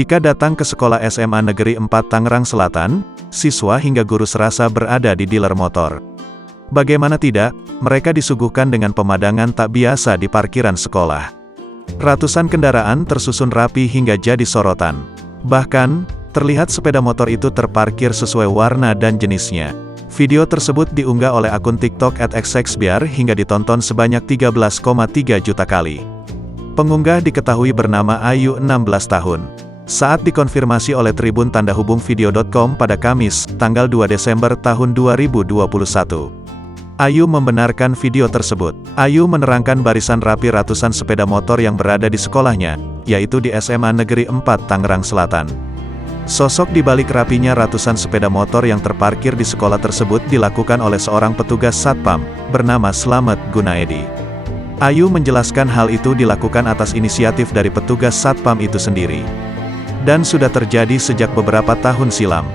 Jika datang ke sekolah SMA Negeri 4 Tangerang Selatan, siswa hingga guru serasa berada di dealer motor. Bagaimana tidak, mereka disuguhkan dengan pemandangan tak biasa di parkiran sekolah. Ratusan kendaraan tersusun rapi hingga jadi sorotan. Bahkan, terlihat sepeda motor itu terparkir sesuai warna dan jenisnya. Video tersebut diunggah oleh akun TikTok @xxbiar hingga ditonton sebanyak 13,3 juta kali. Pengunggah diketahui bernama Ayu 16 tahun. Saat dikonfirmasi oleh Tribun Tanda Hubung Video.com pada Kamis, tanggal 2 Desember tahun 2021. Ayu membenarkan video tersebut. Ayu menerangkan barisan rapi ratusan sepeda motor yang berada di sekolahnya, yaitu di SMA Negeri 4 Tangerang Selatan. Sosok di balik rapinya ratusan sepeda motor yang terparkir di sekolah tersebut dilakukan oleh seorang petugas Satpam, bernama Slamet Gunaedi. Ayu menjelaskan hal itu dilakukan atas inisiatif dari petugas Satpam itu sendiri. Dan sudah terjadi sejak beberapa tahun silam.